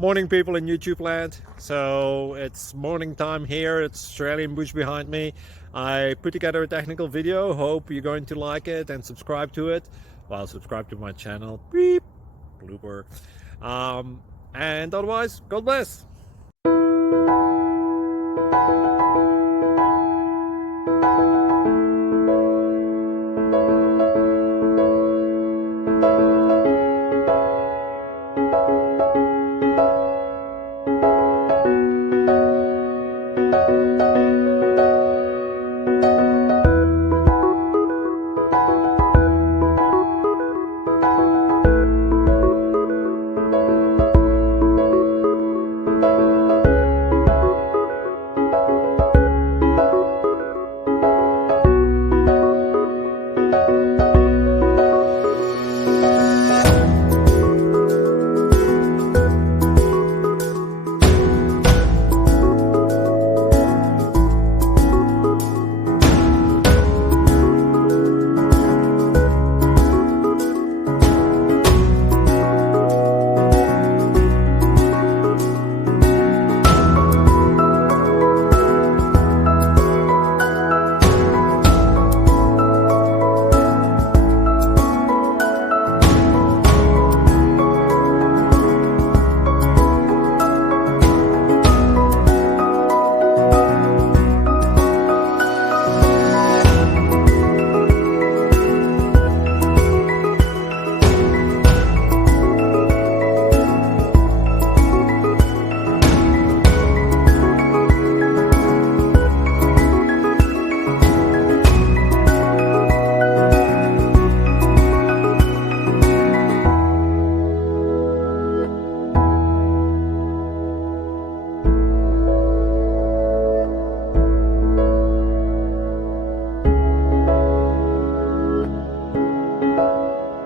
Morning, people in YouTube land. So it's morning time here. It's Australian bush behind me. I put together a technical video. Hope you're going to like it and subscribe to it. Well, subscribe to my channel. Beep. Blooper. And otherwise, God bless.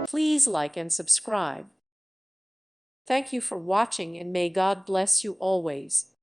Please like and subscribe. Thank you for watching, and may God bless you always.